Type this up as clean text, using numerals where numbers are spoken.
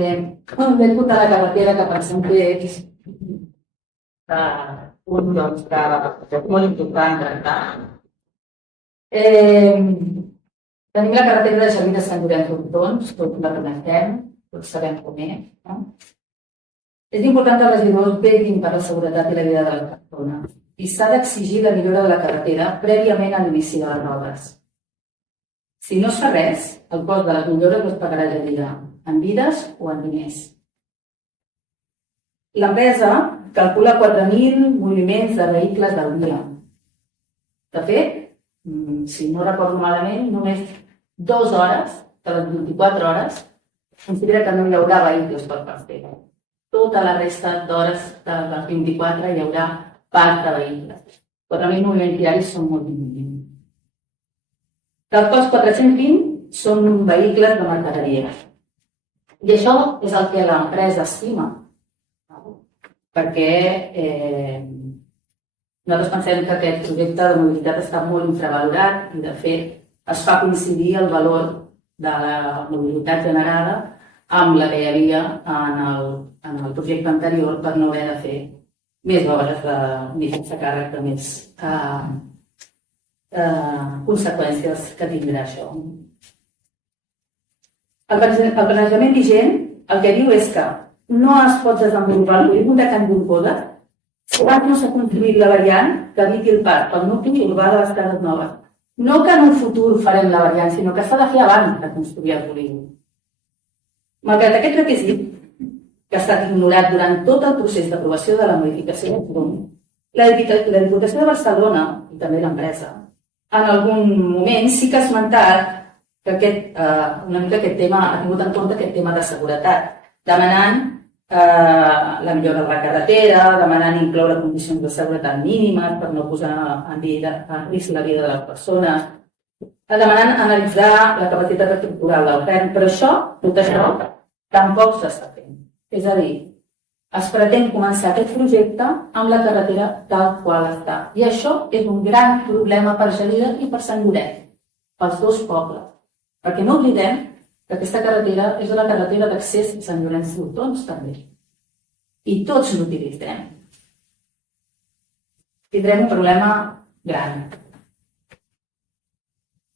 Vam portar la carretera que pensem que és un doncs, que és molt important tractar. Tenim la carretera de Gelida a Sant Llorenç d'Hortons, tots la coneixem, tots sabem com és. No? És important que els regidors vetllin per la seguretat i la vida de les persones i s'ha d'exigir la millora de la carretera prèviament a l'inici de les obres. Si no es fa res, el cost de les millores es pagarà a Gelida, en vides o en diners. L'empresa calcula 4.000 moviments de vehicles del dia. De fet, si no recordo malament, només 2 hores de les 24 hores considera que no hi haurà vehicles per carretera. Tota la resta d'hores de les 24 hi haurà parc de vehicles. 4.000 moviments diaris són molt difícils. Dels quals 420 són vehicles de mercaderies. I això és el que l'empresa estima, perquè nosaltres pensem que aquest projecte de mobilitat està molt infravalorat i, de fet, es fa coincidir el valor de la mobilitat generada amb la que hi havia en el projecte anterior per no haver de fer més obres ni sense càrrec de més conseqüències que tindrà això. El planejament vigent el que diu és que no es pot desenvolupar el polígon de Can Juncosa si abans no s'ha construït la variant que eviti el parc pel nucli urbà de les cases noves. No que en un futur farem la variant, sinó que s'ha de fer abans de construir el polígon. Malgrat aquest requisit, que ha estat ignorat durant tot el procés d'aprovació de la modificació del PROM, la Diputació de Barcelona, i també l'empresa, en algun moment sí que ha esmentat que una mica aquest tema ha tingut en compte aquest tema de seguretat, demanant la millora de la carretera, demanant incloure condicions de seguretat mínimes per no posar en risc la vida de les persones, demanant analitzar la capacitat estructural del tren, però tot això, tampoc s'està fent. És a dir, es pretén començar aquest projecte amb la carretera tal qual està. I això és un gran problema per Gelida i per Sant Llorenç, pels dos pobles. Perquè no oblidem que aquesta carretera és una carretera d'accés a Sant Llorenç d'Hortons, també. I tots l'utilitzem. Tindrem un problema gran.